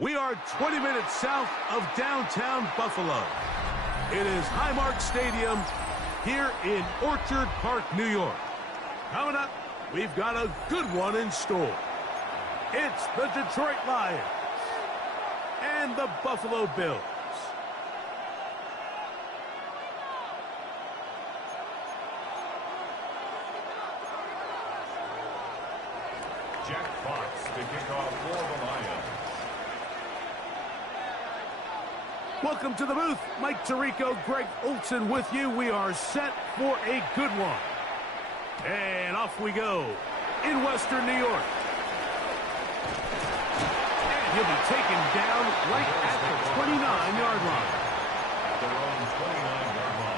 We are 20 minutes south of downtown Buffalo. It is Highmark Stadium here in Orchard Park, New York. Coming up, we've got a good one in store. It's the Detroit Lions and the Buffalo Bills. Jack Fox to kick off for the Lions. Welcome to the booth. Mike Tirico, Greg Olson with you. We are set for a good one. And off we go in Western New York. And he'll be taken down right at the 29-yard line. At their own 29-yard line.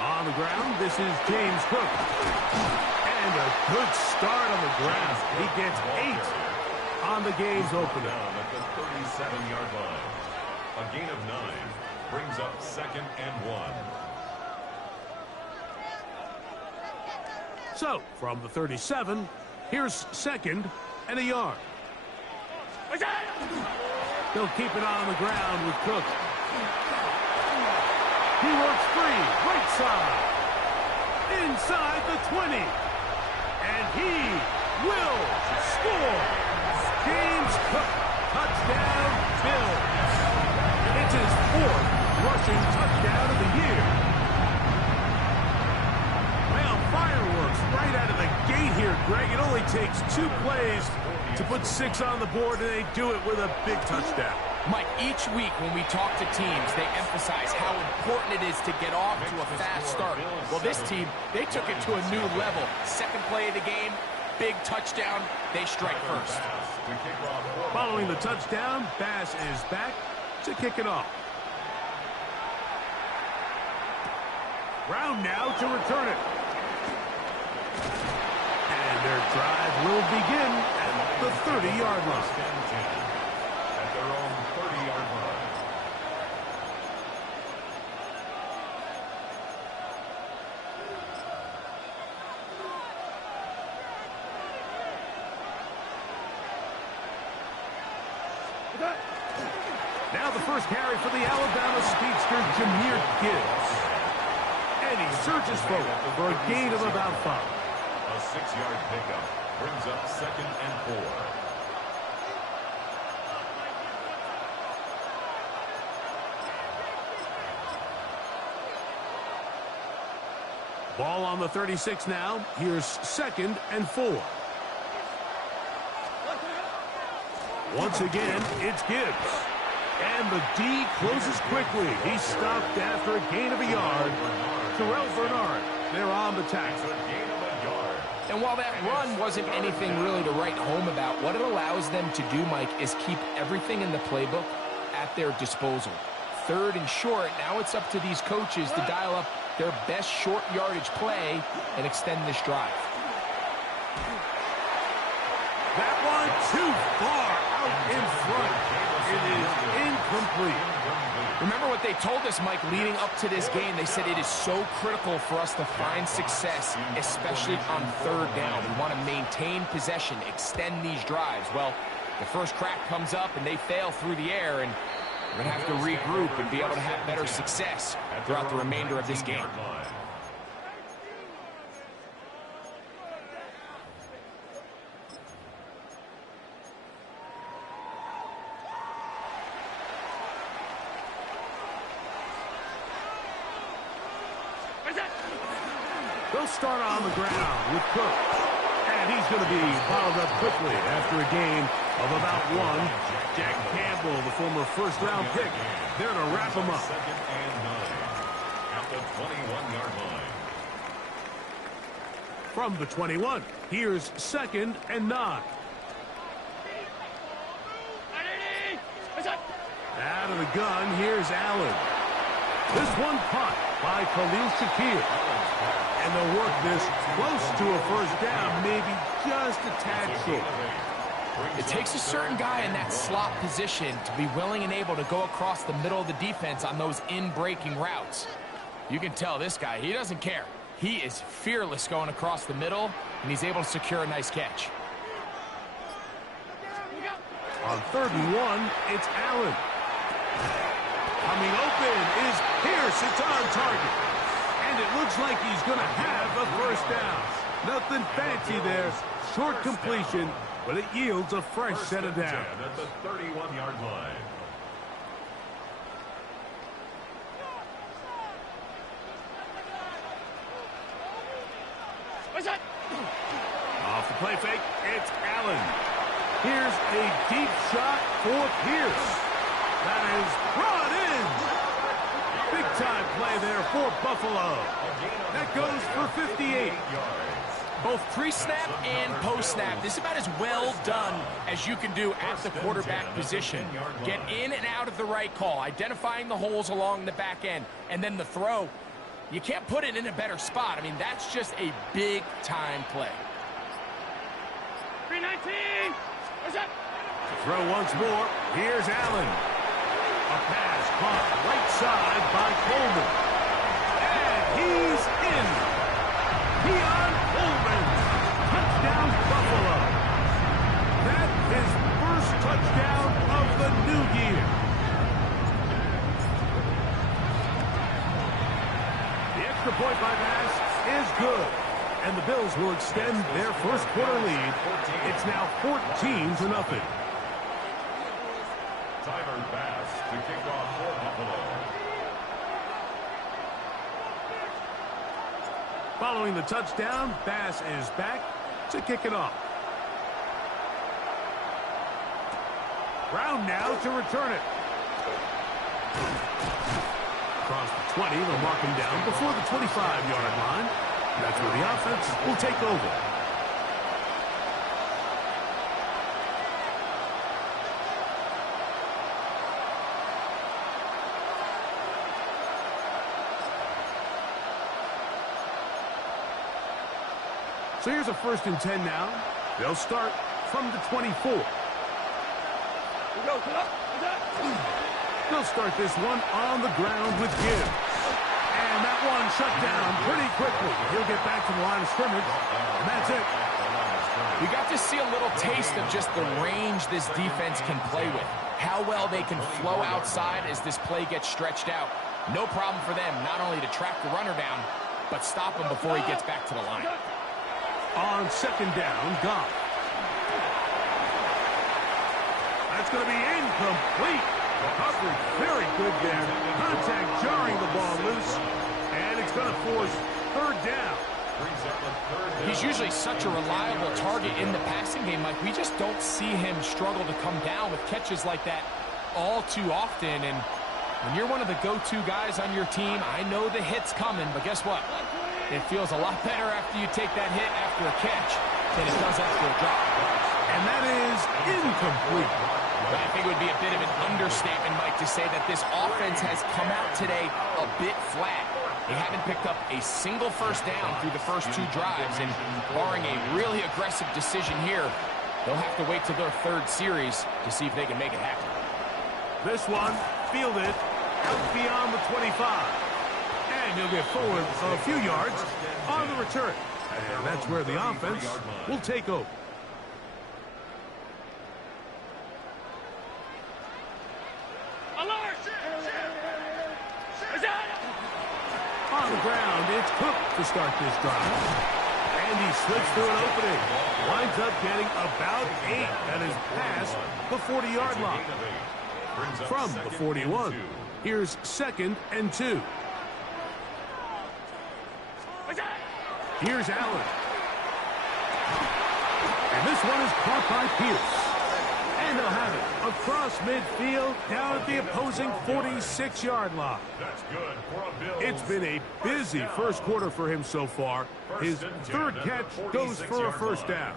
On the ground, this is James Cook. And a good start on the ground. He gets 8 on the game's opener. Down at the 37-yard line. A gain of 9 brings up 2nd and 1. So, from the 37, here's 2nd and a yard. They'll keep it on the ground with Cook. He works free, right side, inside the 20, and he will score. James Cook, touchdown, Bills. It's his 4th rushing touchdown of the year. Well, fireworks right out of the gate here, Greg. It only takes 2 plays to put 6 on the board, and they do it with a big touchdown. Mike, each week when we talk to teams, they emphasize how important it is to get off to a fast start. Well, this team, they took it to a new level. 2nd play of the game, big touchdown, they strike first. Following the touchdown, Bass is back to kick it off. Brown now to return it. And their drive will begin at the 30-yard line. At their own 30-yard line. Now the first carry for the Alabama speedster, Jahmyr Gibbs. And he surges forward for a gain of about 5. A 6-yard pickup brings up 2nd and 4. Ball on the 36 now. Here's 2nd and 4. Once again, it's Gibbs. And the D closes quickly. He's stopped after a gain of a yard. Terrell Bernard, they're on the tackle. And while that run wasn't anything really to write home about, what it allows them to do, Mike, is keep everything in the playbook at their disposal. 3rd and short, now it's up to these coaches to dial up their best short yardage play and extend this drive. That one too far out in front. It is incomplete. Remember what they told us, Mike, leading up to this game. They said it is so critical for us to find success, especially on 3rd down. We want to maintain possession, extend these drives. Well, the first crack comes up and they fail through the air, and we're going to have to regroup and be able to have better success throughout the remainder of this game. They'll start on the ground with Cook. And he's going to be followed up quickly after a gain of about 1. Jack Campbell, the former first-round pick, there to wrap him up. 2nd and 9 at the 21-yard line. From the 21, here's 2nd and 9. Out of the gun, here's Allen. This one caught by Khalil Shakir. And they'll work this close to a first down, maybe just a tad short. It takes a certain guy in that slot position to be willing and able to go across the middle of the defense on those in-breaking routes. You can tell this guy, he doesn't care. He is fearless going across the middle, and he's able to secure a nice catch. On 3rd and 1, it's Allen. Coming open is Pierce. It's on target. And it looks like he's going to have a first down. Nothing fancy there. Short completion, but it yields a fresh set of downs. At the 31-yard line. Off the play fake, it's Allen. Here's a deep shot for Pierce. That is brought in. Big-time play there for Buffalo. That goes for 58. Both pre-snap and post-snap, this is about as well done as you can do at the quarterback position. Get in and out of the right call, identifying the holes along the back end, and then the throw. You can't put it in a better spot. I mean, that's just a big-time play. 319. To throw once more. Here's Allen. A pass caught right side by Coleman. And he's in. Keon Coleman. Touchdown, Buffalo. That is first touchdown of the new year. The extra point by Bass is good. And the Bills will extend their first quarter lead. It's now 14-0. Tyler Bass to kick off for Buffalo. Following the touchdown, Bass is back to kick it off. Brown now to return it. Across the 20, they'll mark him down before the 25-yard line. That's where the offense will take over. So here's a 1st and 10 now. They'll start from the 24. They'll start this one on the ground with Gibbs. And that one shut down pretty quickly. He'll get back to the line of scrimmage, and that's it. We got to see a little taste of just the range this defense can play with. How well they can flow outside as this play gets stretched out. No problem for them not only to track the runner down, but stop him before he gets back to the line. On 2nd down, Goff. That's going to be incomplete. Coverage very good there. Contact jarring the ball loose. And it's going to force 3rd down. He's usually such a reliable target in the passing game. Like, we just don't see him struggle to come down with catches like that all too often. And when you're one of the go-to guys on your team, I know the hit's coming, but guess what? It feels a lot better after you take that hit after a catch than it does after a drop. And that is incomplete. I think it would be a bit of an understatement, Mike, to say that this offense has come out today a bit flat. They haven't picked up a single first down through the first 2 drives, and barring a really aggressive decision here, they'll have to wait till their 3rd series to see if they can make it happen. This one fielded out beyond the 25. And he'll get forward a few yards on the return. And that's where the offense will take over. On the ground, it's Cook to start this drive. And he slips through an opening. Winds up getting about 8. That is past the 40-yard line. From the 41, here's 2nd and 2. Here's Allen. And this one is caught by Pierce. And they'll have it across midfield down at the opposing 46-yard line. That's good for a Bills. It's been a busy first quarter for him so far. His 3rd catch goes for a first down.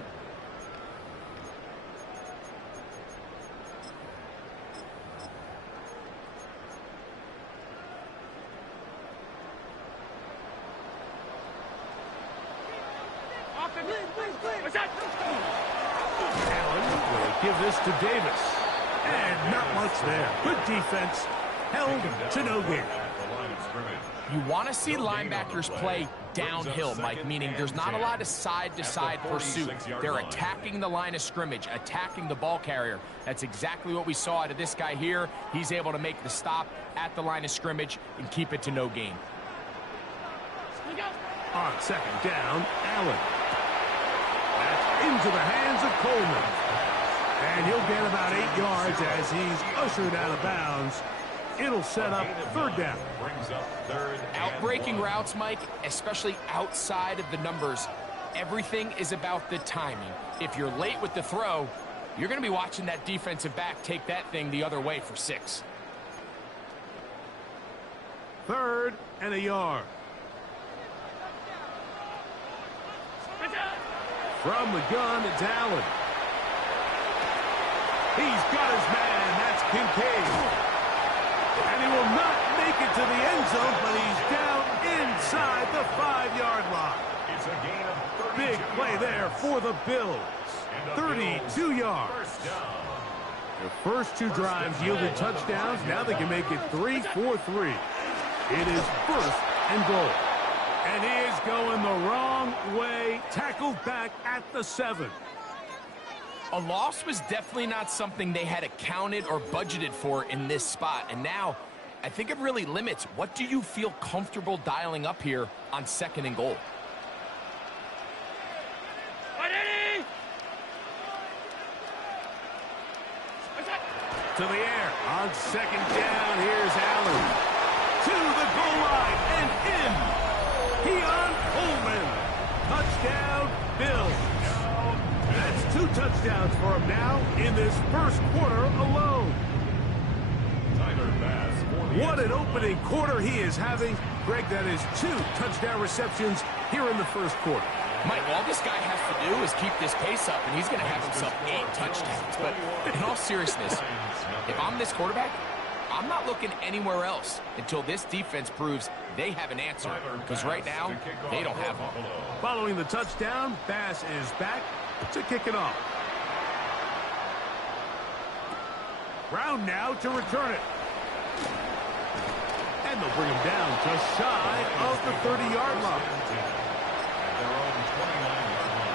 Allen will give this to Davis. And not much there. Good defense. Held to no gain. You want to see linebackers play downhill, Mike, meaning there's not a lot of side-to-side pursuit. They're attacking the line of scrimmage, attacking the ball carrier. That's exactly what we saw out of this guy here. He's able to make the stop at the line of scrimmage and keep it to no gain. On second down, Allen. That's into the hands of Coleman. And he'll get about 8 yards as he's ushered out of bounds. It'll set up third down. Outbreaking routes, Mike, especially outside of the numbers, everything is about the timing. If you're late with the throw, you're going to be watching that defensive back take that thing the other way for 6. Third and a yard. From the gun, it's Allen. He's got his man. That's Kincaid. And he will not make it to the end zone, but he's down inside the 5-yard line. It's a gain of 32 Big play there for the Bills. 32 yards. Their first 2 drives yielded touchdowns. Now they can make it 3-4-3. It is first and goal. And he is going the wrong way. Tackled back at the 7. A loss was definitely not something they had accounted or budgeted for in this spot. And now, I think it really limits. What do you feel comfortable dialing up here on second and goal? To the air. On second down, here's Allen. To the goal line and in. Keon Coleman. Touchdown, Bills. That's 2 touchdowns for him now in this first quarter alone. What an opening quarter he is having. Greg, that is 2 touchdown receptions here in the first quarter. Mike, all this guy has to do is keep this pace up, and he's going to have himself 8 touchdowns. But in all seriousness, if I'm this quarterback, I'm not looking anywhere else until this defense proves they have an answer. Because right now, they don't have one. Following the touchdown, Bass is back to kick it off. Brown now to return it. And they'll bring him down just shy of the 30-yard line. Their own 29-yard line.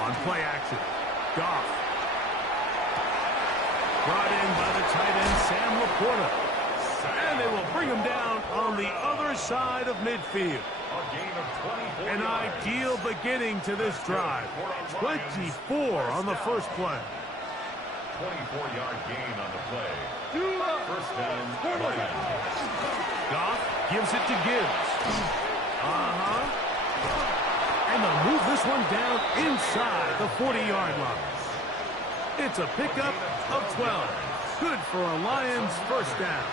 On play action, Goff. Brought in by the tight end, Sam Laporta. And they will bring him down on the other side of midfield. An ideal beginning to this drive. 24 on the first play. 24-yard gain on the play. First down, Lions. Goff gives it to Gibbs. And they'll move this one down inside the 40-yard line. It's a pickup of 12. Good for a Lions first down.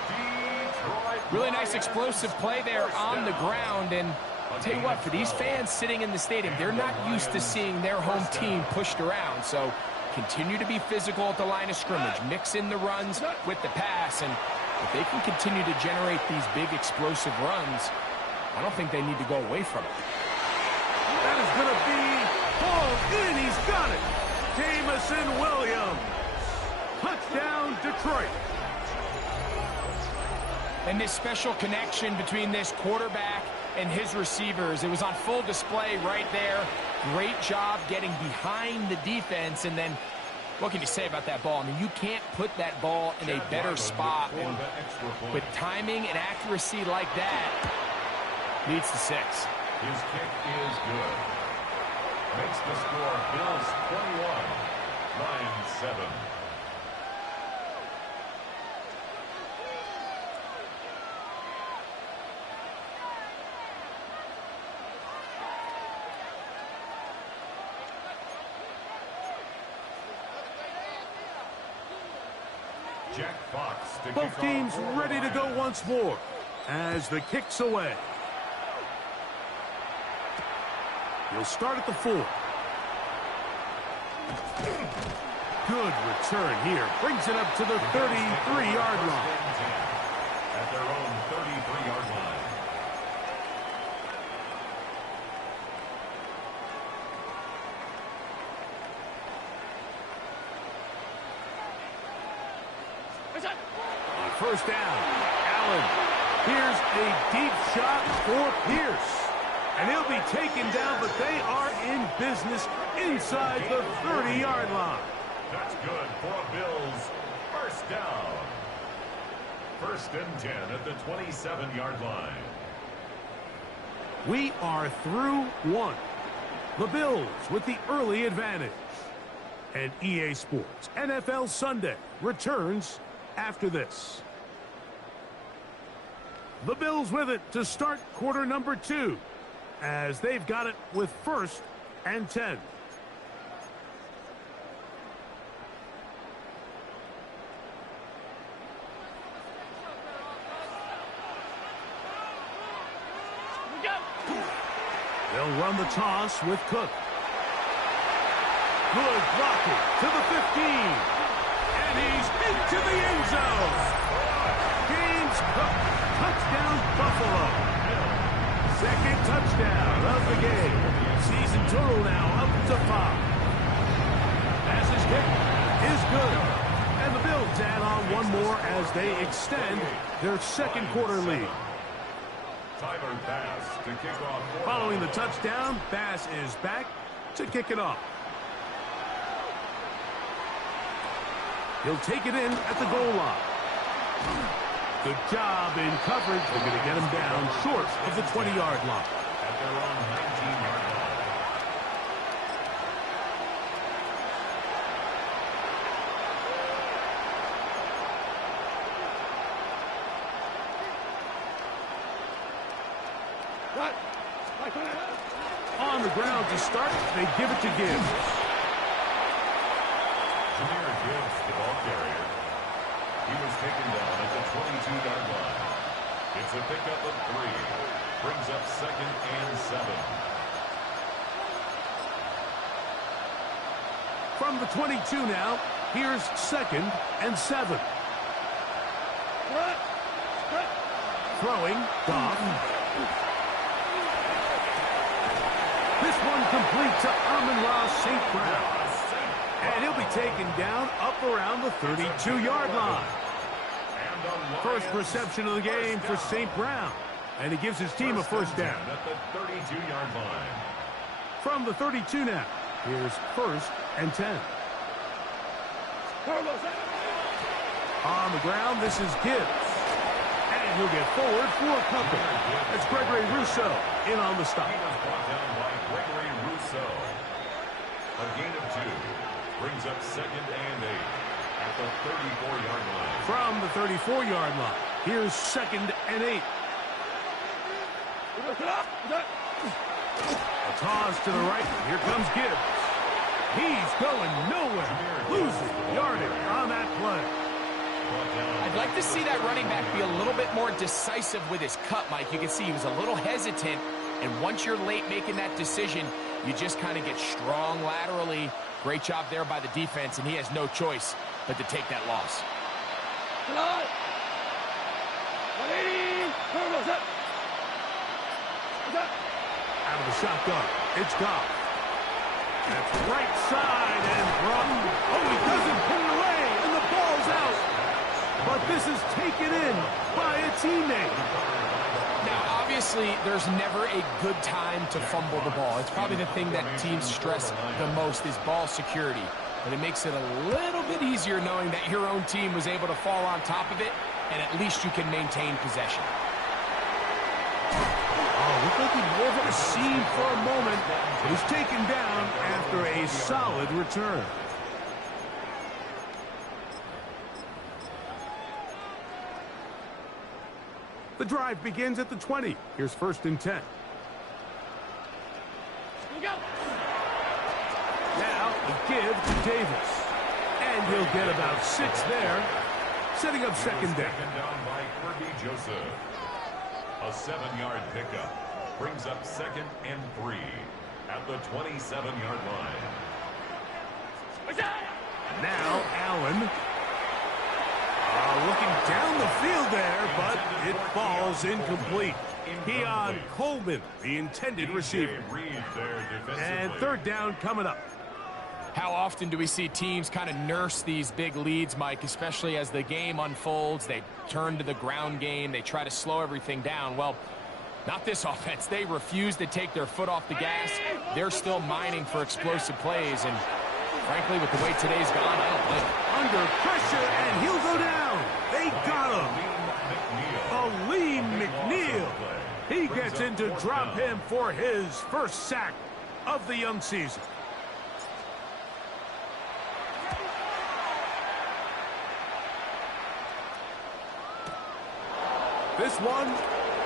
Really nice explosive play there on the ground. And I'll tell you what, for these fans sitting in the stadium, they're not used to seeing their home team pushed around. So continue to be physical at the line of scrimmage. Mix in the runs with the pass. And if they can continue to generate these big explosive runs, I don't think they need to go away from it. That is going to be hauled in. He's got it. Jamison Williams. Touchdown, Detroit. And this special connection between this quarterback and his receivers, it was on full display right there. Great job getting behind the defense. And then, what can you say about that ball? I mean, you can't put that ball in a better spot. And with timing and accuracy like that, leads to 6. His kick is good. Makes the score Bills 21, Lions 7. Jack Fox to Both kick teams off. ready to go once more as the kick's away. He'll start at the 4. Good return here. Brings it up to the 33-yard line. At their own 33-yard line. On first down, Allen. Here's a deep shot for Pierce. And he'll be taken down, but they are in business inside the 30-yard line. That's good for a Bills first down. First and 10 at the 27-yard line. We are through one. The Bills with the early advantage. And EA Sports NFL Sunday returns after this. The Bills with it to start quarter number 2, as they've got it with first and 10. They'll run the toss with Cook. Good blocking to the 15. And he's into the end zone. James Cook. Touchdown, Buffalo. Second touchdown of the game. Season total now up to 5. Pass is hit. Is good. And the Bills add on one more as they extend their second quarter lead. Tyler Bass to kick off. Following the touchdown, Bass is back to kick it off. He'll take it in at the goal line. Good job in coverage. They're going to get him down short of the 20-yard line. At their own 19-yard line. On the ground to start, they give it to Gibbs. Jahmyr Gibbs, the ball carrier. He was taken down at the 22-yard line. It's a pickup of 3. Brings up second and 7. From the 22 now, here's second and 7. Throwing, Goff. This one complete to Amon-Ra St. Brown. And he'll be taken down up around the 32-yard line. First reception of the game for St. Brown. And he gives his team a first down. At the 32-yard line. From the 32 now, here's first and 10. On the ground, this is Gibbs. And he'll get forward for a couple. It's Gregory Rousseau in on the stop. He was brought down by Gregory Rousseau. A gain of 2. Brings up second and 8 at the 34-yard line. From the 34-yard line, here's second and 8. A toss to the right. Here comes Gibbs. He's going nowhere. Losing yardage on that play. I'd like to see that running back be a little bit more decisive with his cut, Mike. You can see he was a little hesitant, and once you're late making that decision, you just kind of get strong laterally. Great job there by the defense, and he has no choice but to take that loss. Out of the shotgun, it's Goff. That's right side and Broughton. Oh, he doesn't put it away, and the ball's out. But this is taken in by a teammate. Now, obviously, there's never a good time to fumble the ball. It's probably the thing that teams stress the most is ball security. But it makes it a little bit easier knowing that your own team was able to fall on top of it, and at least you can maintain possession. Oh, looked like he wove up a seam for a moment. He was taken down after a solid return. The drive begins at the 20. Here's first and 10. Now, a give to Davis. And he'll get about 6 there, setting up second down. Taken down by Kirby Joseph. A 7-yard pickup brings up second and 3 at the 27-yard line. Now Allen. Looking down the field there, but it falls incomplete. Keon Coleman, the intended receiver. And third down coming up. How often do we see teams kind of nurse these big leads, Mike, especially as the game unfolds? They turn to the ground game. They try to slow everything down. Well, not this offense. They refuse to take their foot off the gas. They're still mining for explosive plays. And frankly, with the way today's gone, I don't blame them. Under pressure, and he'll go down. They got him. Aleem McNeil. He gets in to drop him for his first sack of the young season. This one,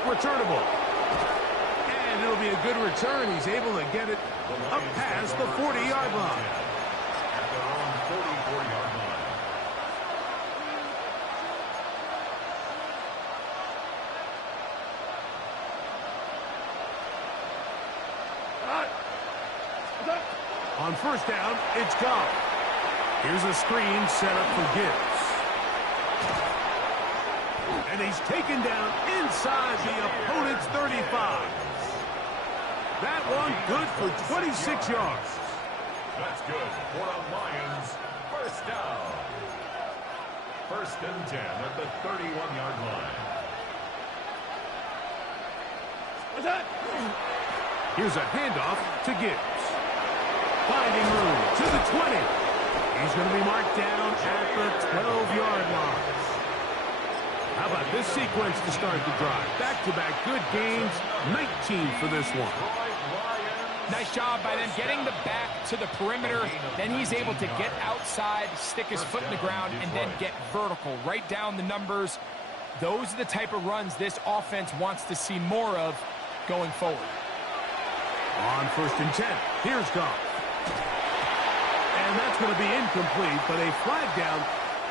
returnable. And it'll be a good return. He's able to get it up past the 40-yard line. At their own 44-yard line. On first down, it's Goff. Here's a screen set up for Gibbs. And he's taken down inside the opponent's 35. That one good for 26 yards. That's good for the Lions. First down. First and 10 at the 31-yard line. Here's a handoff to Gibbs. Finding room to the 20. He's going to be marked down at the 12-yard line. How about this sequence to start the drive? Back-to-back good gains, 19 for this one. Nice job by them getting the back to the perimeter. Then he's able to get outside, stick his foot in the ground, and then get vertical. Right down the numbers. Those are the type of runs this offense wants to see more of going forward. On first and 10, here's Goff. And that's going to be incomplete, but a flag down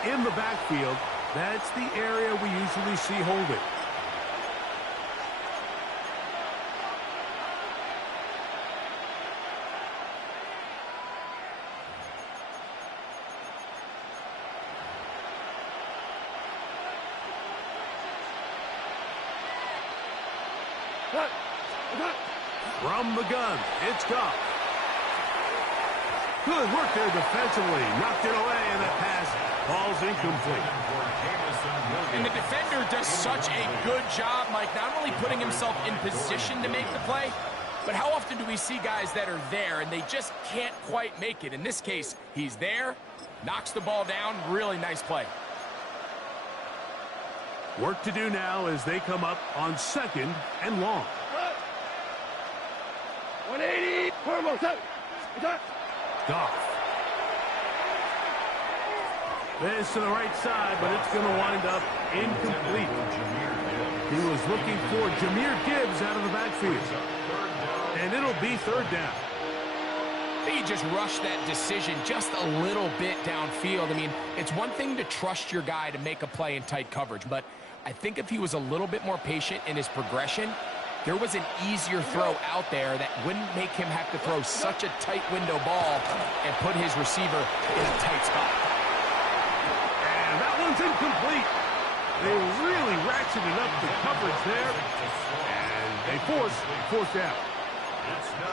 in the backfield. That's the area we usually see holding. From the gun, it's Goff. Good work there defensively. Knocked it away, and that pass falls incomplete. And the defender does such a good job, Mike, not only putting himself in position to make the play, but how often do we see guys that are there and they just can't quite make it? In this case, he's there, knocks the ball down. Really nice play. Work to do now as they come up on second and long. 180. Goff. This to the right side, but it's going to wind up incomplete. He was looking for Jahmyr Gibbs out of the backfield. And it'll be third down. I think he just rushed that decision just a little bit downfield. I mean, it's one thing to trust your guy to make a play in tight coverage, but I think if he was a little bit more patient in his progression, there was an easier throw out there that wouldn't make him have to throw such a tight window ball and put his receiver in a tight spot. And that one's incomplete. They really ratcheted up the coverage there, and they force fourth down.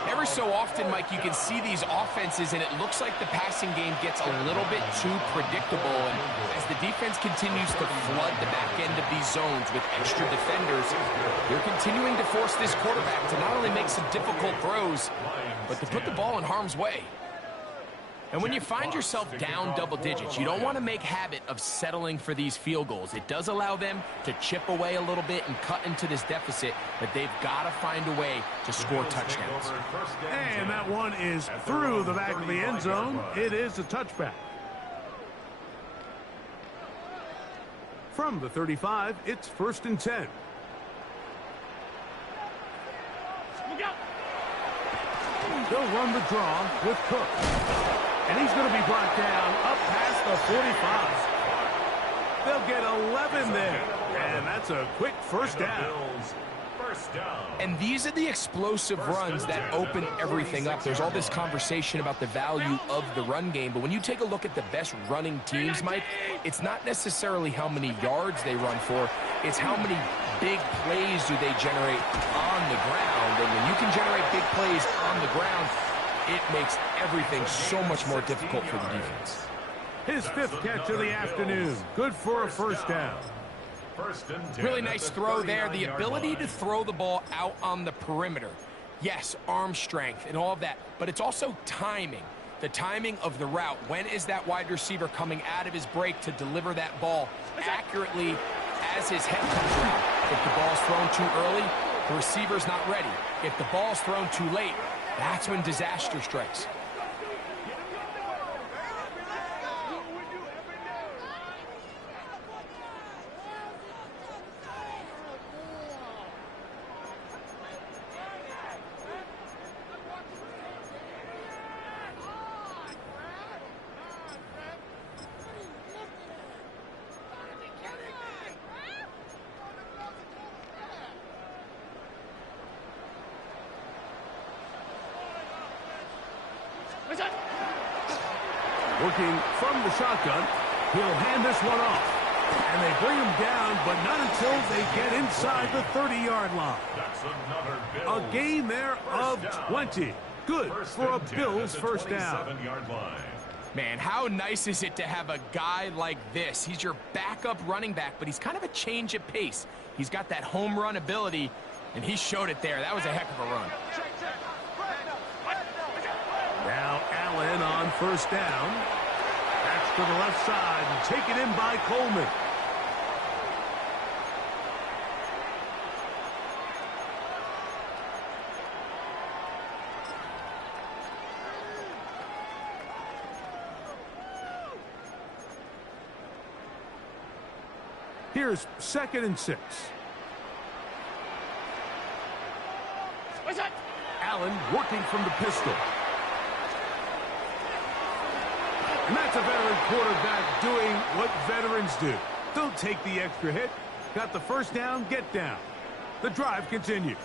Every so often, Mike, you can see these offenses, and it looks like the passing game gets a little bit too predictable. And as the defense continues to flood the back end of these zones with extra defenders, they're continuing to force this quarterback to not only make some difficult throws, but to put the ball in harm's way. And when you find yourself down double digits, you don't want to make habit of settling for these field goals. It does allow them to chip away a little bit and cut into this deficit, but they've got to find a way to score touchdowns. And that one is through the back of the end zone. It is a touchback. From the 35, it's first and 10. They'll run the draw with Cook. And he's going to be brought down up past the 45. They'll get 11 there. And that's a quick first down. First down. And these are the explosive runs that open everything up. There's all this conversation about the value of the run game, but when you take a look at the best running teams, Mike, it's not necessarily how many yards they run for, it's how many big plays do they generate on the ground. And when you can generate big plays on the ground, it makes everything so much more difficult for the defense. His 5th catch of the afternoon. Good for a first down. Really nice throw there. The ability to throw the ball out on the perimeter. Yes, arm strength and all of that, but it's also timing. The timing of the route. When is that wide receiver coming out of his break to deliver that ball accurately as his head comes around? If the ball's thrown too early, the receiver's not ready. If the ball's thrown too late, that's when disaster strikes. Working from the shotgun, he'll hand this one off. And they bring him down, but not until they get inside the 30-yard line. A gain there of 20. Good for a Bills first down. Man, how nice is it to have a guy like this? He's your backup running back, but he's kind of a change of pace. He's got that home run ability, and he showed it there. That was a heck of a run. Now Allen on first down. That's to the left side and taken in by Coleman. Here's 2nd and 6. Allen working from the pistol. And that's a veteran quarterback doing what veterans do. Don't take the extra hit. Got the first down, get down. The drive continues.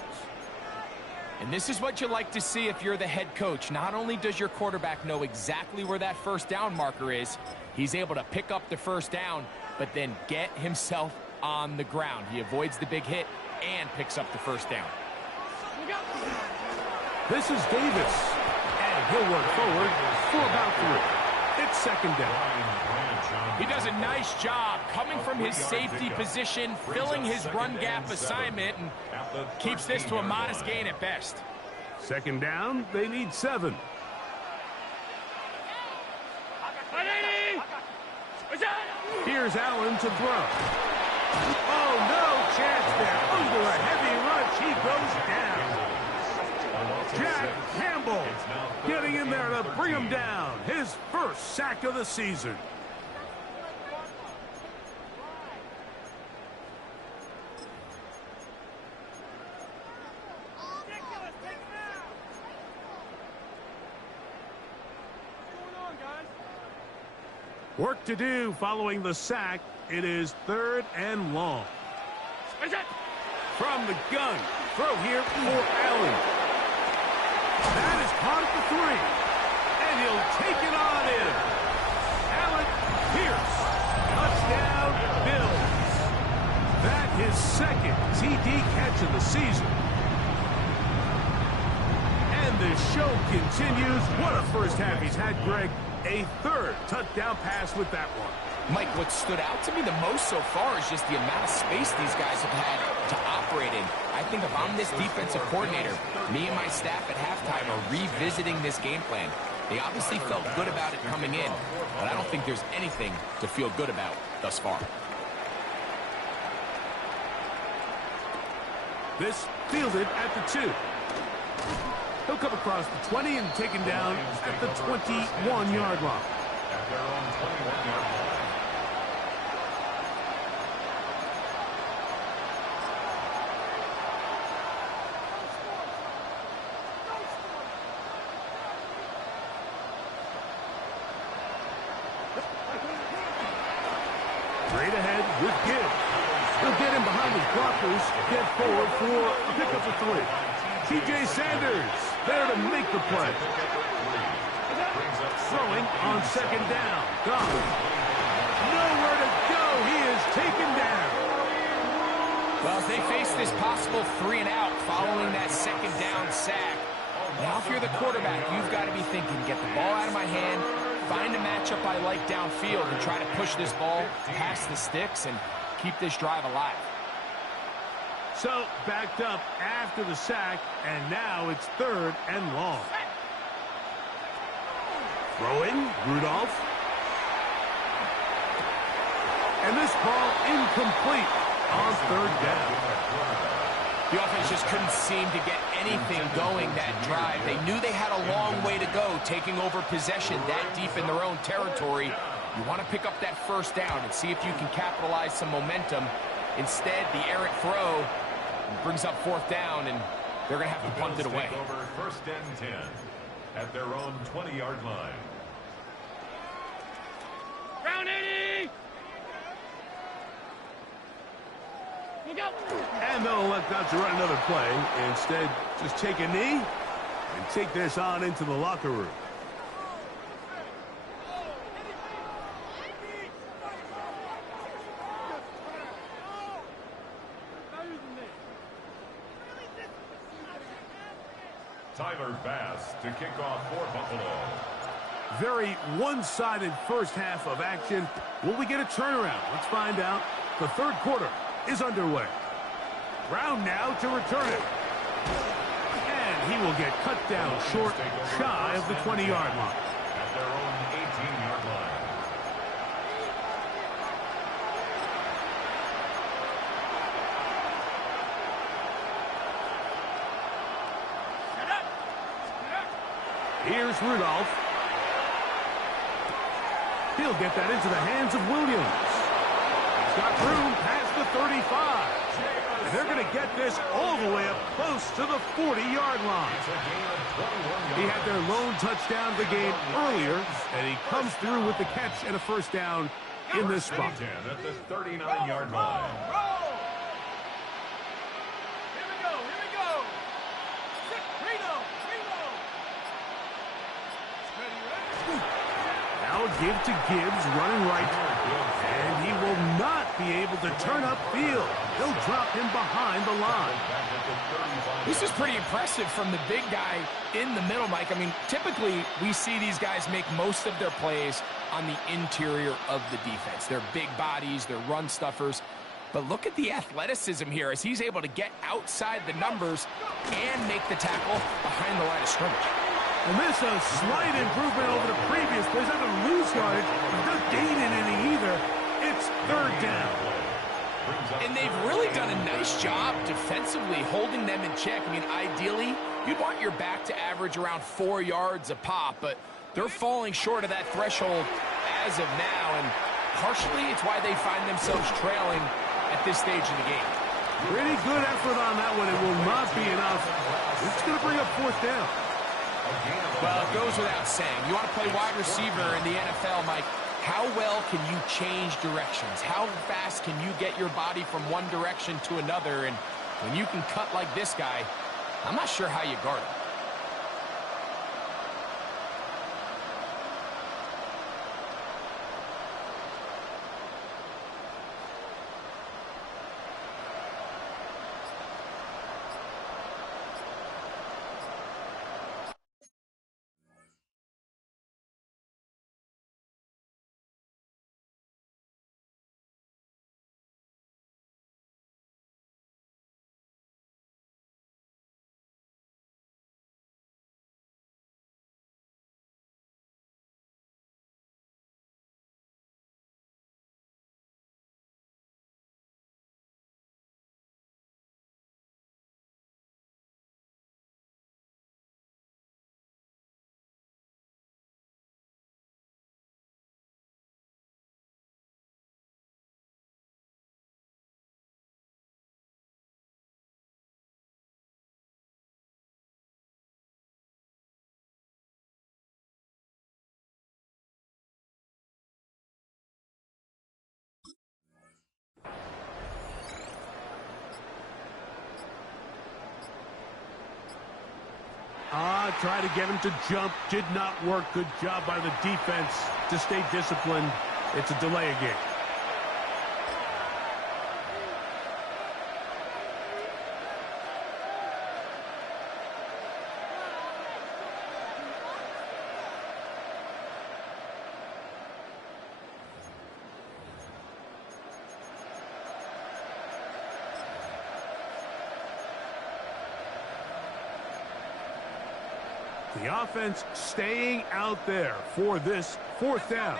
And this is what you like to see if you're the head coach. Not only does your quarterback know exactly where that first down marker is, he's able to pick up the first down, but then get himself on the ground. He avoids the big hit and picks up the first down. This is Davis, and he'll work forward for about 3. It's 2nd down. He does a nice job coming from his safety position, filling his run gap assignment, and keeps this to a modest gain at best. 2nd down, they need 7. Here's Allen to throw. Oh, no chance there. Under a heavy rush, he goes down. Jack Campbell getting in there to bring him down. His first sack of the season. Work to do following the sack. It is 3rd and long. From the gun. Throw here for Allen. That is caught at the 3. And he'll take it on in. Allen Pierce. Touchdown, Bills. That his 2nd TD catch of the season. And the show continues. What a first half he's had, Greg. A 3rd touchdown pass with that one. Mike, what stood out to me the most so far is just the amount of space these guys have had to operate in. I think if I'm this defensive coordinator, me and my staff at halftime are revisiting this game plan. They obviously felt good about it coming in, but I don't think there's anything to feel good about thus far. This fielded at the 2. He'll come across the 20 and taken down at the 21-yard line. At their own 21-yard line. Straight ahead with Gibbs. He'll get in behind his blockers, get forward for a pickup of 3. T.J. Sanders there to make the play. Throwing on second down. Gone. Nowhere to go. He is taken down. Well, as they face this possible 3-and-out following that second down sack, now if you're the quarterback, you've got to be thinking, get the ball out of my hand, find a matchup I like downfield, and try to push this ball past the sticks and keep this drive alive. So, backed up after the sack, and now it's 3rd and long. Throwing, Rudolph. And this ball incomplete on 3rd down. The offense just couldn't seem to get anything going that drive. They knew they had a long way to go, taking over possession that deep in their own territory. You want to pick up that first down and see if you can capitalize some momentum. Instead, the errant throw brings up 4th down, and they're going to have to punt it away. Over 1st and 10 at their own 20-yard line. Round 80! You go! And they'll elect not to run another play. Instead, just take a knee and take this on into the locker room. Tyler Bass to kick off for Buffalo. Very one-sided first half of action. Will we get a turnaround? Let's find out. The 3rd quarter is underway. Brown now to return it. And he will get cut down short, shy of the 20-yard line. At their own 18-yard line. Here's Rudolph. He'll get that into the hands of Williams. He's got room past the 35. And they're going to get this all the way up close to the 40-yard line. He had their lone touchdown of the game earlier, and he comes through with the catch and a first down in this spot. At the 39-yard line. Now a give to Gibbs, running right, and he will not be able to turn upfield. He'll drop him behind the line. This is pretty impressive from the big guy in the middle, Mike. I mean, typically we see these guys make most of their plays on the interior of the defense. They're big bodies, they're run stuffers. But look at the athleticism here as he's able to get outside the numbers and make the tackle behind the line of scrimmage. And this a slight improvement over the previous plays. They're going to lose yardage. They're not gaining any either. It's 3rd down. And they've really done a nice job defensively holding them in check. I mean, ideally, you'd want your back to average around 4 yards a pop, but they're falling short of that threshold as of now, and partially it's why they find themselves trailing at this stage in the game. Pretty good effort on that one. It will not be enough. It's going to bring up 4th down. Well, it goes without saying. You want to play wide receiver in the NFL, Mike. How well can you change directions? How fast can you get your body from one direction to another? And when you can cut like this guy, I'm not sure how you guard him. Try to get him to jump. Did not work. Good job by the defense to stay disciplined. It's a delay again. The offense staying out there for this fourth down.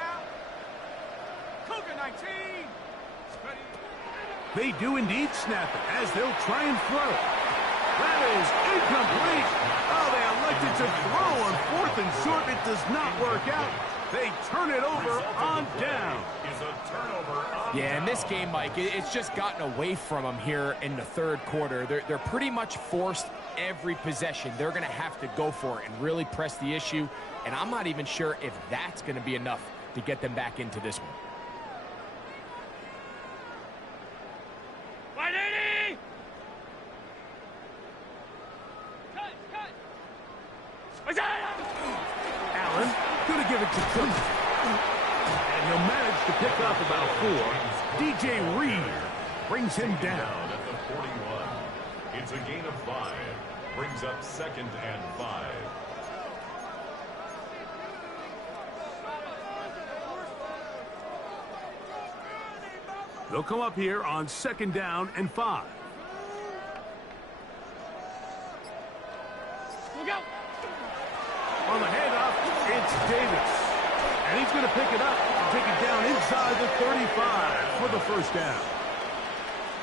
They do indeed snap it as they'll try and throw. That is incomplete. Oh, they elected to throw on 4th and short. It does not work out. They turn it over on down. Yeah, in this game, Mike, it's just gotten away from them here in the third quarter. They're pretty much forced every possession. They're going to have to go for it and really press the issue. And I'm not even sure if that's going to be enough to get them back into this one. Allen going to give it to Cook. And he'll manage to pick up about 4. DJ Reed brings him down. At the 41. It's a gain of 5. Brings up 2nd and 5. They'll come up here on 2nd down and 5. Look out! On the handoff, it's Davis. And he's going to pick it up and take it down inside the 35 for the first down.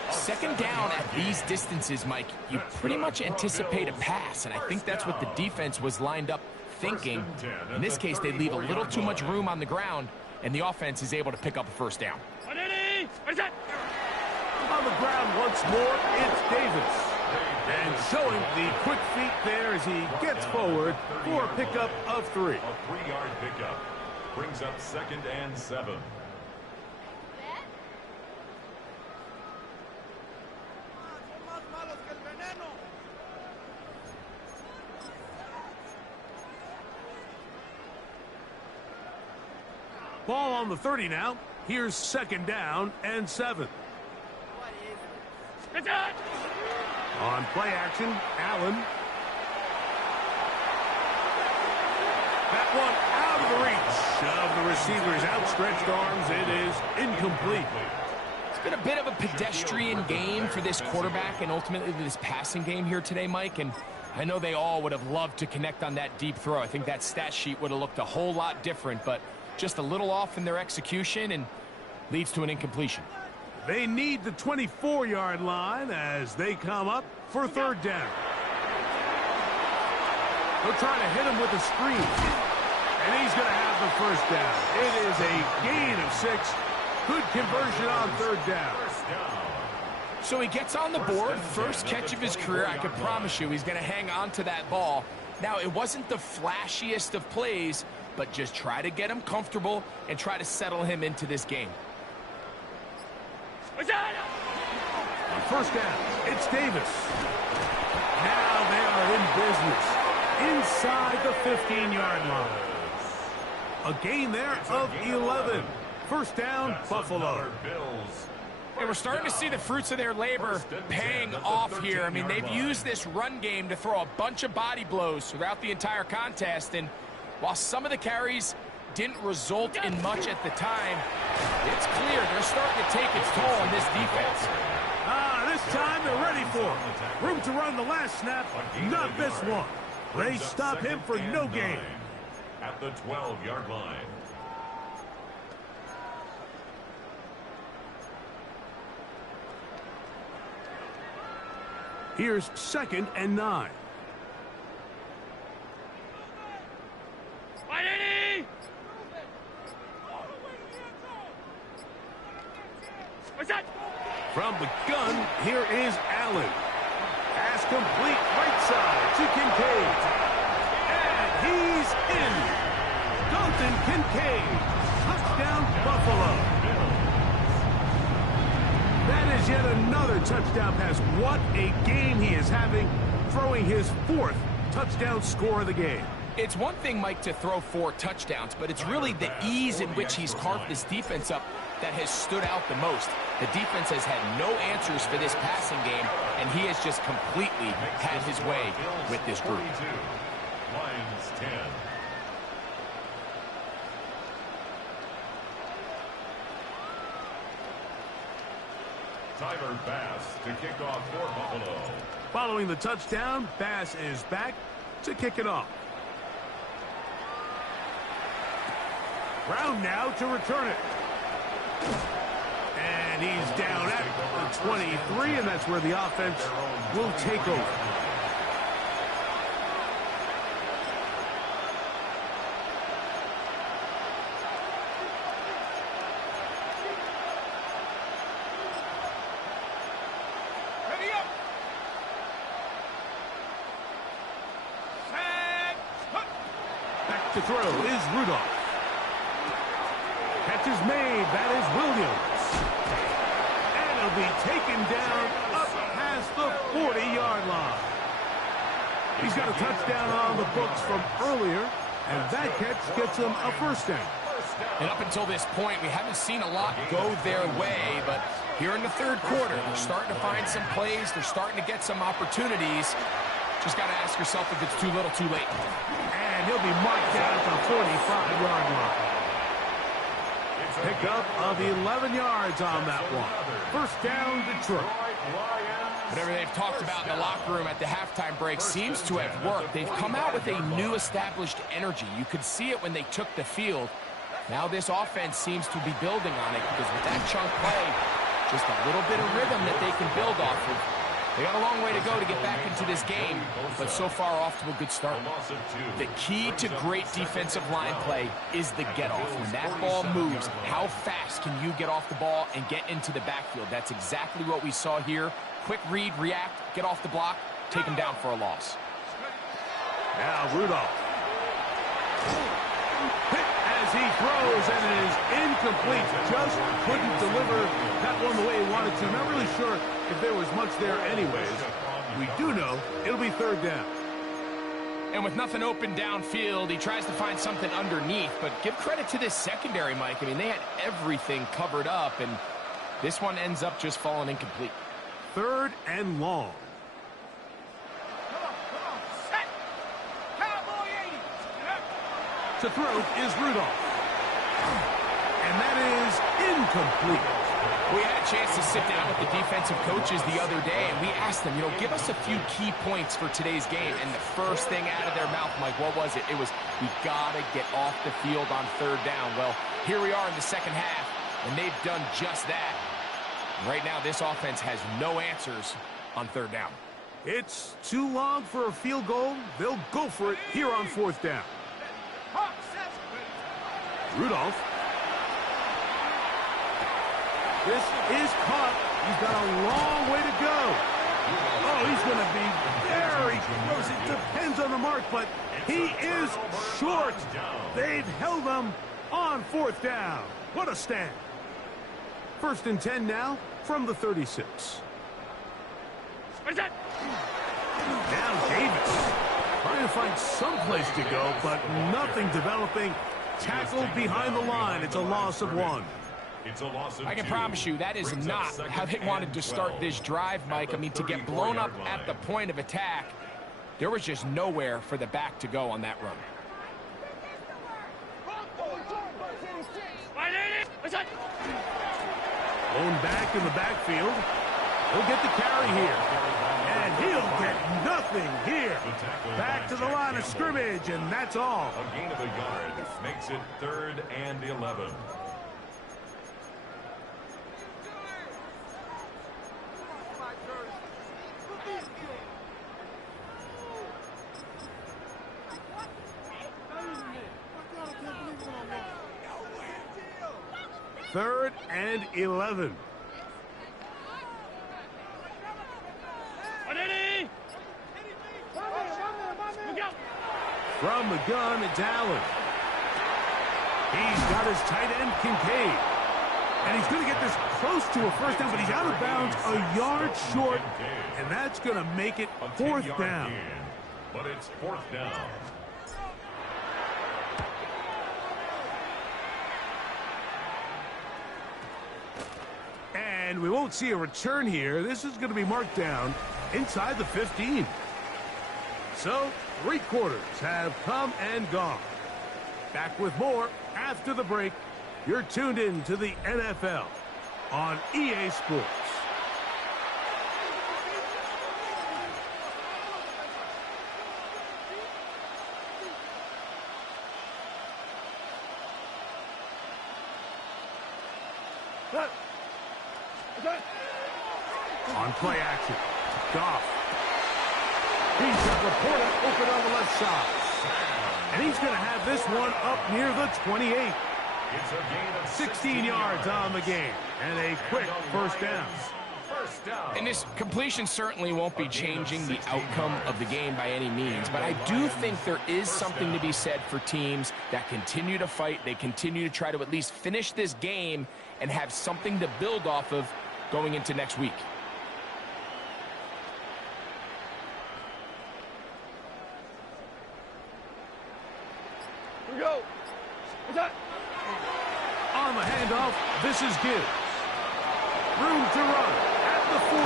2nd down at these distances, Mike, you pretty much anticipate a pass, and I think that's what the defense was lined up thinking. In this case, they leave a little too much room on the ground, and the offense is able to pick up a first down. On the ground once more, it's Davis. And showing the quick feet there as he gets forward for a pickup of 3. A 3-yard pickup. Brings up 2nd and 7. Ball on the 30 now. Here's 2nd down and 7. On play action, Allen. That one out of the reach of the receiver's outstretched arms. It is incomplete. It's been a bit of a pedestrian game for this quarterback and ultimately this passing game here today, Mike. And I know they all would have loved to connect on that deep throw. I think that stat sheet would have looked a whole lot different, but just a little off in their execution and leads to an incompletion. They need the 24-yard line as they come up for 3rd down. They're trying to hit him with a screen. And he's going to have the first down. It is a gain of 6. Good conversion on 3rd down. So he gets on the board, first catch of his career. I can promise you he's going to hang on to that ball. Now, it wasn't the flashiest of plays, but just try to get him comfortable and try to settle him into this game. On 1st down, it's Davis. Now they are in business inside the 15-yard line. A gain there of 11. 1st down, Buffalo. And we're starting to see the fruits of their labor paying off here. I mean, they've used this run game to throw a bunch of body blows throughout the entire contest. And while some of the carries didn't result in much at the time, it's clear they're starting to take its toll on this defense. This time they're ready for it. Room to run the last snap, not this one. They stop him for no gain. At the 12-yard line. Here's 2nd and 9. From the gun, here is Allen. Pass complete right side to Kincaid. And he's in. Dalton Kincaid. Touchdown, Buffalo. That is yet another touchdown pass. What a game he is having, throwing his 4th touchdown score of the game. It's one thing, Mike, to throw 4 touchdowns, but it's really the ease in which he's carved this defense up that has stood out the most. The defense has had no answers for this passing game, and he has just completely had his way with this group. Lions 10. Tyler Bass to kick off for Buffalo. Following the touchdown, Bass is back to kick it off. Brown now to return it. And he's down at the 23, and that's where the offense will take over. Ready up. Set. Back to throw is Rudolph. Catch is made. That is Williams. And he'll be taken down up past the 40-yard line. He's got a touchdown on the books from earlier, and that catch gets him a first down. And up until this point, we haven't seen a lot go their way, but here in the third quarter, they're starting to find some plays. They're starting to get some opportunities. Just got to ask yourself if it's too little, too late. And he'll be marked down at the 45-yard line. Pickup of 11 yards on that one. First down, Detroit. Whatever they've talked about in the locker room at the halftime break seems to have worked. They've come out with a new established energy. You could see it when they took the field. Now this offense seems to be building on it because with that chunk play, just a little bit of rhythm that they can build off of. They got a long way to go to get back into this game, but so far off to a good start. The key to great defensive line play is the get-off. When that ball moves, how fast can you get off the ball and get into the backfield? That's exactly what we saw here. Quick read, react, get off the block, take him down for a loss. Now Rudolph. Hit as he throws, and it is incomplete. Just couldn't deliver that one the way he wanted to. Not really sure if there was much there anyways. We do know it'll be third down. And with nothing open downfield, he tries to find something underneath. But give credit to this secondary, Mike. I mean, they had everything covered up, and this one ends up just falling incomplete. Third and long. Set. Cowboy 80. To throw is Rudolph. And that is incomplete. We had a chance to sit down with the defensive coaches the other day, and we asked them, give us a few key points for today's game. And the first thing out of their mouth, Mike, what was it? It was, we got to get off the field on third down. Well, here we are in the second half, and they've done just that. Right now, this offense has no answers on third down. It's too long for a field goal. They'll go for it here on fourth down. Rudolph. This is caught. He's got a long way to go. Oh, he's going to be very close. It depends on the mark, but he is short. They've held him on fourth down. What a stand. First and 10 now from the 36. Now Davis trying to find some place to go, but nothing developing. Tackled behind the line. It's a loss of 1. It's a loss of I can 2. promise you that is not how they wanted to start this drive, Mike. I mean, to get blown up at the point of attack, there was just nowhere for the back to go on that run. Blown back in the backfield. He'll get the carry here. And he'll get nothing here. Back to the line of scrimmage, and that's all. A gain of a yard makes it 3rd and 11. Third and 11. From the gun, it's Allen. He's got his tight end, Kincaid. And he's going to get this close to a first down, but he's out of bounds a yard short, and that's going to make it fourth down. but it's 4th down. And we won't see a return here. This is going to be marked down inside the 15. So, 3 quarters have come and gone. Back with more after the break. You're tuned in to the NFL on EA Sports. On play action, Goff. He's got Laporta open on the left side. And he's going to have this one up near the 28. It's a gain of 16 yards on the game. And a quick first down. And this completion certainly won't be changing the outcome of the game by any means, but I do think there is something to be said for teams that continue to fight. They continue to try to at least finish this game and have something to build off of going into next week. Here we go. On the handoff, this is Gibbs. Room to run at the 40.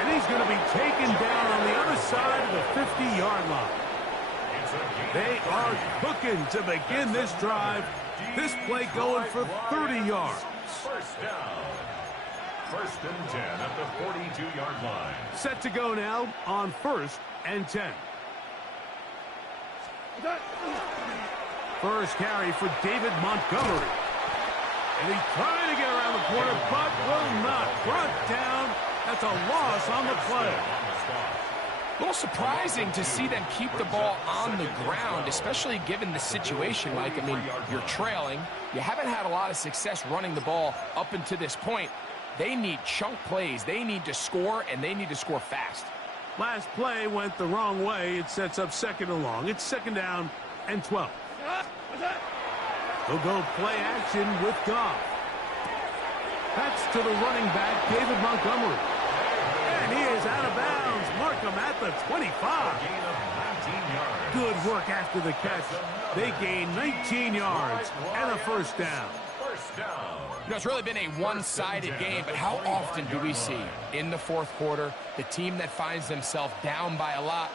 And he's going to be taken down on the other side of the 50-yard line. They are cooking to begin this drive. This play going for 30 yards. First down. 1st and 10 at the 42-yard line. Set to go now on 1st and 10. First carry for David Montgomery. And he's trying to get around the corner, but will not. Brought down. That's a loss on the play. A little surprising to see them keep the ball on the ground, especially given the situation, Mike. I mean, you're trailing. You haven't had a lot of success running the ball up until this point. They need chunk plays. They need to score, and they need to score fast. Last play went the wrong way. It sets up 2nd and long. It's 2nd down and 12. They'll go play action with Goff. That's to the running back, David Montgomery. And he is out of bounds. Mark him at the 25. Gain of 19 yards. Good work after the catch. They gain 19 yards and a first down. First down. You know, it's really been a one-sided game, but how often do we see in the 4th quarter the team that finds themselves down by a lot,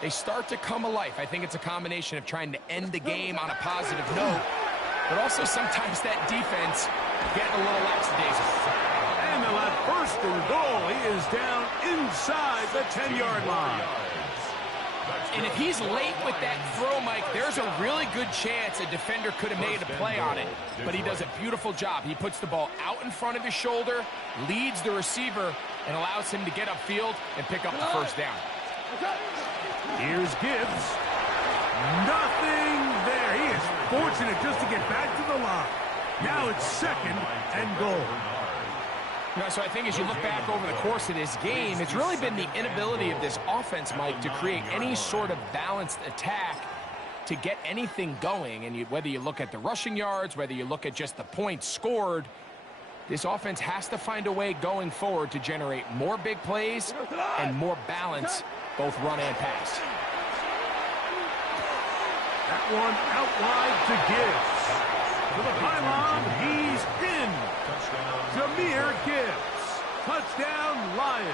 they start to come alive. I think it's a combination of trying to end the game on a positive note, but also sometimes that defense getting a little lackadaisical. And they'll have 1st and goal. He is down inside the 10-yard line. And if he's late with that throw, Mike, there's a really good chance a defender could have made a play on it. But he does a beautiful job. He puts the ball out in front of his shoulder, leads the receiver, and allows him to get upfield and pick up the first down. Here's Gibbs. Nothing there. He is fortunate just to get back to the line. Now it's 2nd and goal. You know, so I think as you look back over the course of this game, it's really been the inability of this offense, Mike, to create any sort of balanced attack to get anything going. And whether you look at the rushing yards, whether you look at just the points scored, this offense has to find a way going forward to generate more big plays and more balance, both run and pass. That one out wide to Gibbs. To the pylon, he's in. Jahmyr Gibbs. Touchdown, Lions.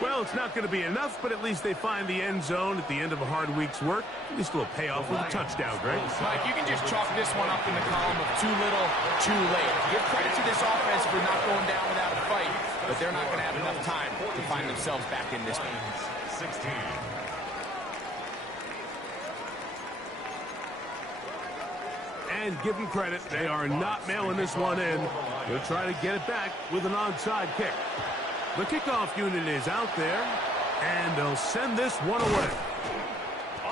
Well, it's not going to be enough, but at least they find the end zone at the end of a hard week's work. At least a little payoff with a touchdown, Greg. Mike, you can just chalk this one up in the column of too little, too late. Give credit to this offense for not going down without a fight, but they're not going to have enough time to find themselves back in this game. 16. And give them credit, they are not mailing this one in. They'll try to get it back with an onside kick. The kickoff unit is out there, and they'll send this one away.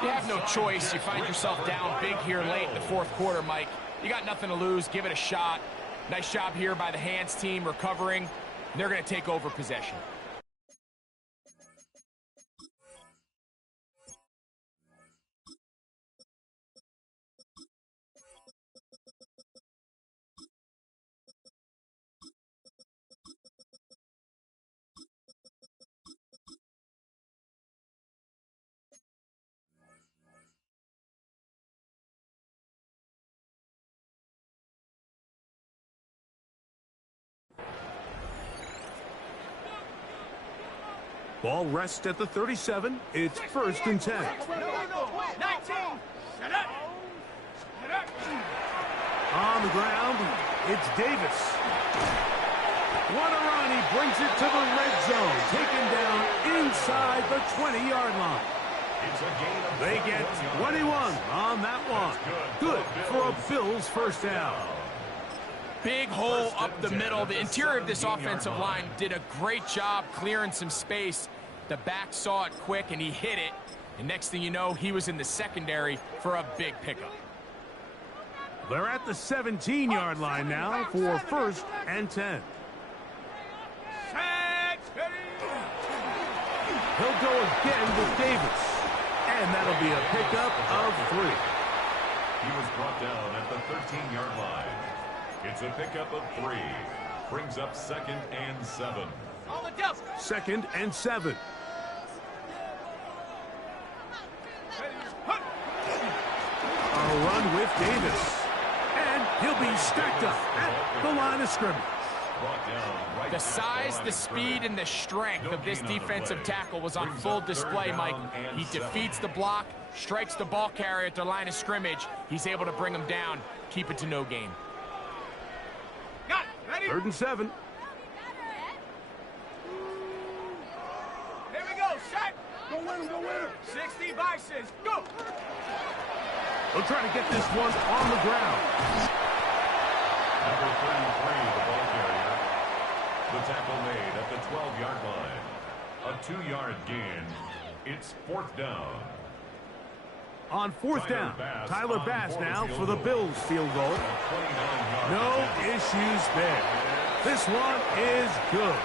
You have no choice. You find yourself down big here late in the 4th quarter, Mike. You got nothing to lose. Give it a shot. Nice job here by the hands team recovering. They're going to take over possession. Ball rests at the 37. It's 1st and 10. 19. On the ground, it's Davis. What a run. He brings it to the red zone. Taken down inside the 20-yard line. They get 21 on that one. Good for a Bills first down. Big hole up the middle. The interior of this offensive line did a great job clearing some space. The back saw it quick, and he hit it. And next thing you know, he was in the secondary for a big pickup. They're at the 17-yard line now for 1st and 10. He'll go again with Davis. And that'll be a pickup of 3. He was brought down at the 13-yard line. It's a pickup of 3. Brings up 2nd and 7. 2nd and 7. A run with Davis. And he'll be stacked up at the line of scrimmage. The size, the speed, and the strength of this defensive tackle was on full display, Mike. He defeats the block, strikes the ball carrier at the line of scrimmage. He's able to bring him down, keep it to no gain. 3rd and 7. Here we go, set. Go win him, go win him. 60 Bisons, go. They'll try to get this one on the ground. Number 33, the ball carrier. The tackle made at the 12-yard line. A 2-yard gain. It's 4th down. On 4th down, Tyler Bass now for the Bills field goal. No issues there. This one is good.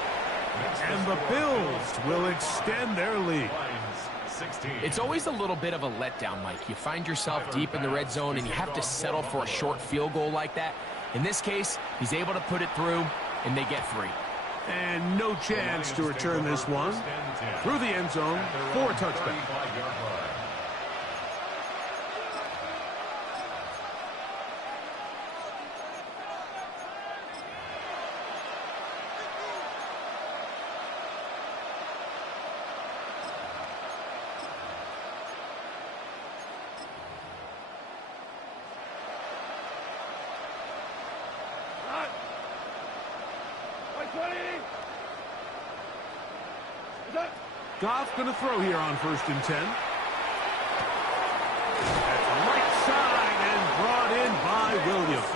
And the Bills will extend their lead. It's always a little bit of a letdown, Mike. You find yourself deep in the red zone and you have to settle for a short field goal like that. In this case, he's able to put it through, and they get 3. And no chance to return this one through the end zone for a touchdown. Goff going to throw here on 1st and 10. That's right side and brought in by Williams.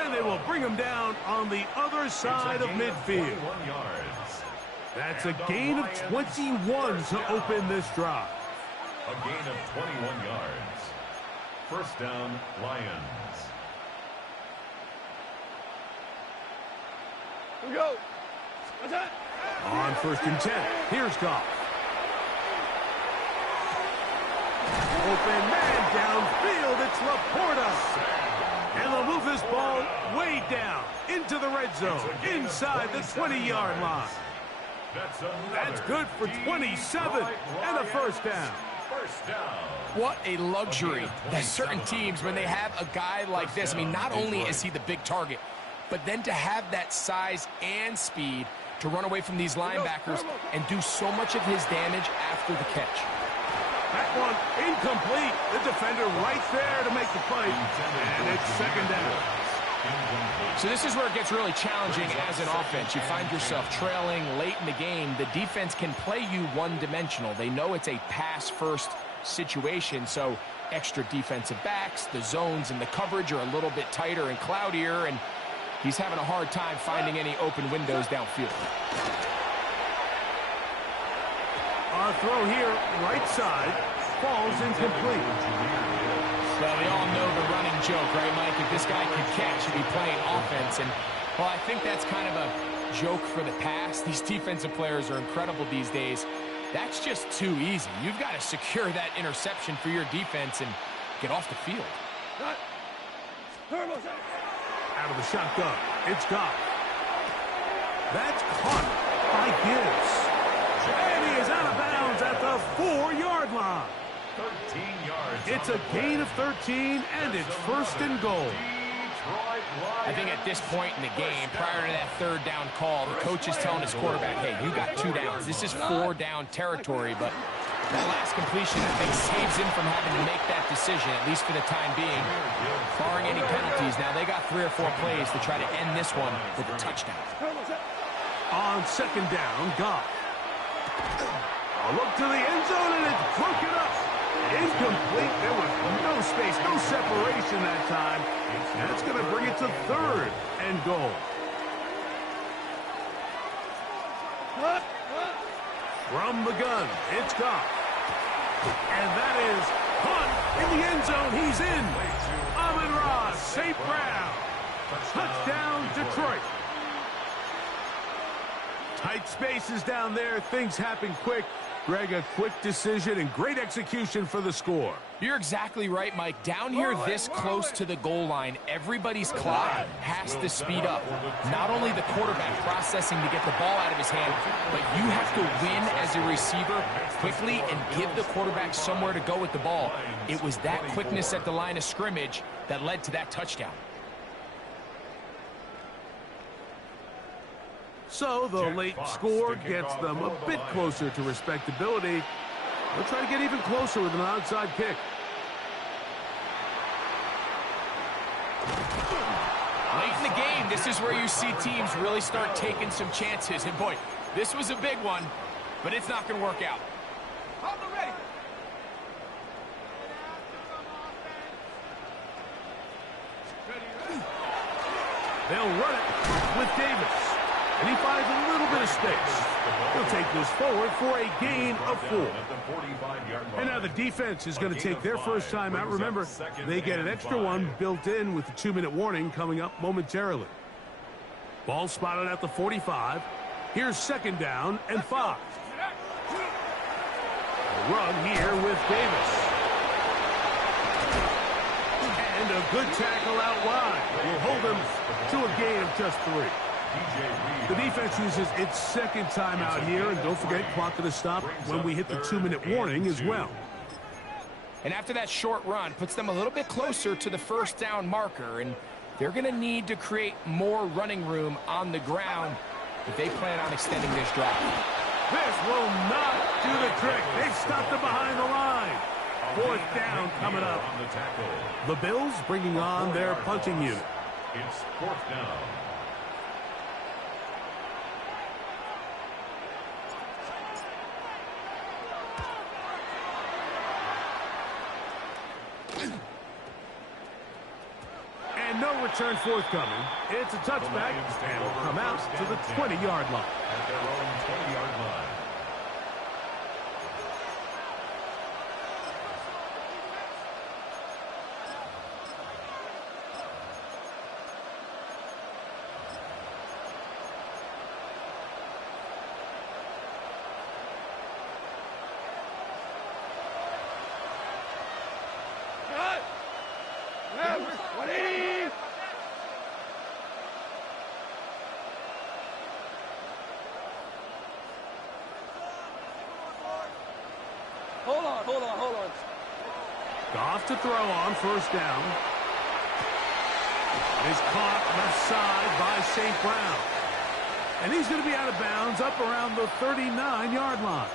And they will bring him down on the other side of midfield. That's a gain of 21 to open this drive. A gain of 21 yards. First down, Lions. Here we go. Attack. On 1st and 10, here's Goff. Open man downfield, it's Laporta. And they'll move this ball way down into the red zone, inside the 20-yard line. That's good for 27 and a first down. What a luxury that certain teams, when they have a guy like this, I mean, not only is he the big target, but then to have that size and speed to run away from these linebackers and do so much of his damage after the catch. That one incomplete. The defender right there to make the play. And it's 2nd down. So this is where it gets really challenging as an offense. You find yourself trailing late in the game. The defense can play you one-dimensional. They know it's a pass-first situation, so extra defensive backs, the zones and the coverage are a little bit tighter and cloudier, and he's having a hard time finding any open windows downfield. Our throw here, right side, falls incomplete. Well, we all know the running joke, right, Mike? If this guy could catch, he'd be playing offense. And, well, I think that's kind of a joke for the past. These defensive players are incredible these days. That's just too easy. You've got to secure that interception for your defense and get off the field. Out of the shotgun, it's Goff. That's caught by Gibbs. And he is out of bounds at the 4-yard line. 13 yards. It's a gain of 13, and it's 1st and goal. I think at this point in the game, prior to that third down call, the coach is telling his quarterback, hey, you got 2 downs. This is 4 down territory, but that last completion, I think, saves him from having to make that decision, at least for the time being, barring any penalties. Now, they got 3 or 4 plays to try to end this one with a touchdown. On second down, Goff. A look to the end zone, and it's broken up. Incomplete. There was no space, no separation that time. That's going to bring it to third and goal. From the gun, it's Goff. And that is caught in the end zone. He's in. Amon-Ra, St. Brown. Touchdown, Detroit. Tight spaces down there. Things happen quick. Greg, a quick decision and great execution for the score. You're exactly right, Mike. Down here this close to the goal line, everybody's clock has to speed up. Not only the quarterback processing to get the ball out of his hand, but you have to win as a receiver quickly and give the quarterback somewhere to go with the ball. It was that quickness at the line of scrimmage that led to that touchdown. So the late score gets them a bit closer to respectability. They'll try to get even closer with an onside kick. Late in the game, this is where you see teams really start taking some chances. And boy, this was a big one, but it's not going to work out. They'll run it with Davis. And he finds a little bit of space. He'll take this forward for a gain of 4. And now the defense is going to take their first time out. Remember, they get an extra one built in with the 2-minute warning coming up momentarily. Ball spotted at the 45. Here's second down and 5. A run here with Davis. And a good tackle out wide. Will hold him to a gain of just 3. The defense uses its second timeout here, and don't forget, clock to the stop when we hit the 2-minute warning as well. And after that short run, puts them a little bit closer to the first down marker, and they're going to need to create more running room on the ground if they plan on extending this drive. This will not do the trick. They've stopped them behind the line. 4th down coming up. The Bills bringing on their punting unit. It's 4th down. And no return forthcoming. It's a touchback, and will come out to the 20-yard line. At their own 20-yard line. Hold on. Goff to throw on first down. Is caught left side by St. Brown. And he's going to be out of bounds up around the 39-yard line.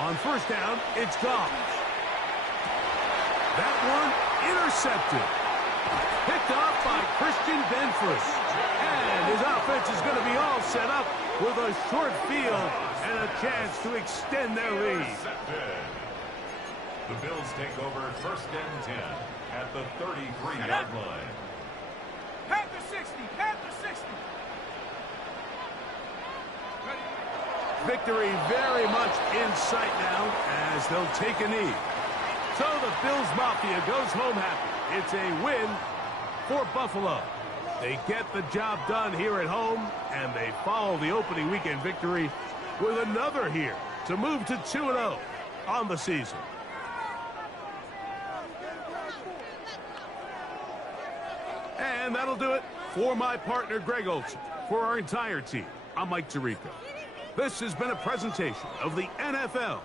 On first down, it's Goff. That one intercepted. Picked off by Christian Benford. And his offense is going to be all set up with a short field and a chance to extend their lead. The Bills take over 1st and 10 at the 33-yard line. Panther 60. Panther 60. Victory very much in sight now as they'll take a knee. So the Bills Mafia goes home happy. It's a win for Buffalo. They get the job done here at home, and they follow the opening weekend victory with another here to move to 2-0 on the season. And that'll do it For my partner, Greg Olson, for our entire team, I'm Mike Tirico. This has been a presentation of the NFL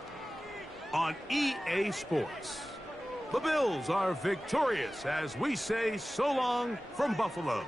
on EA Sports. The Bills are victorious as we say so long from Buffalo.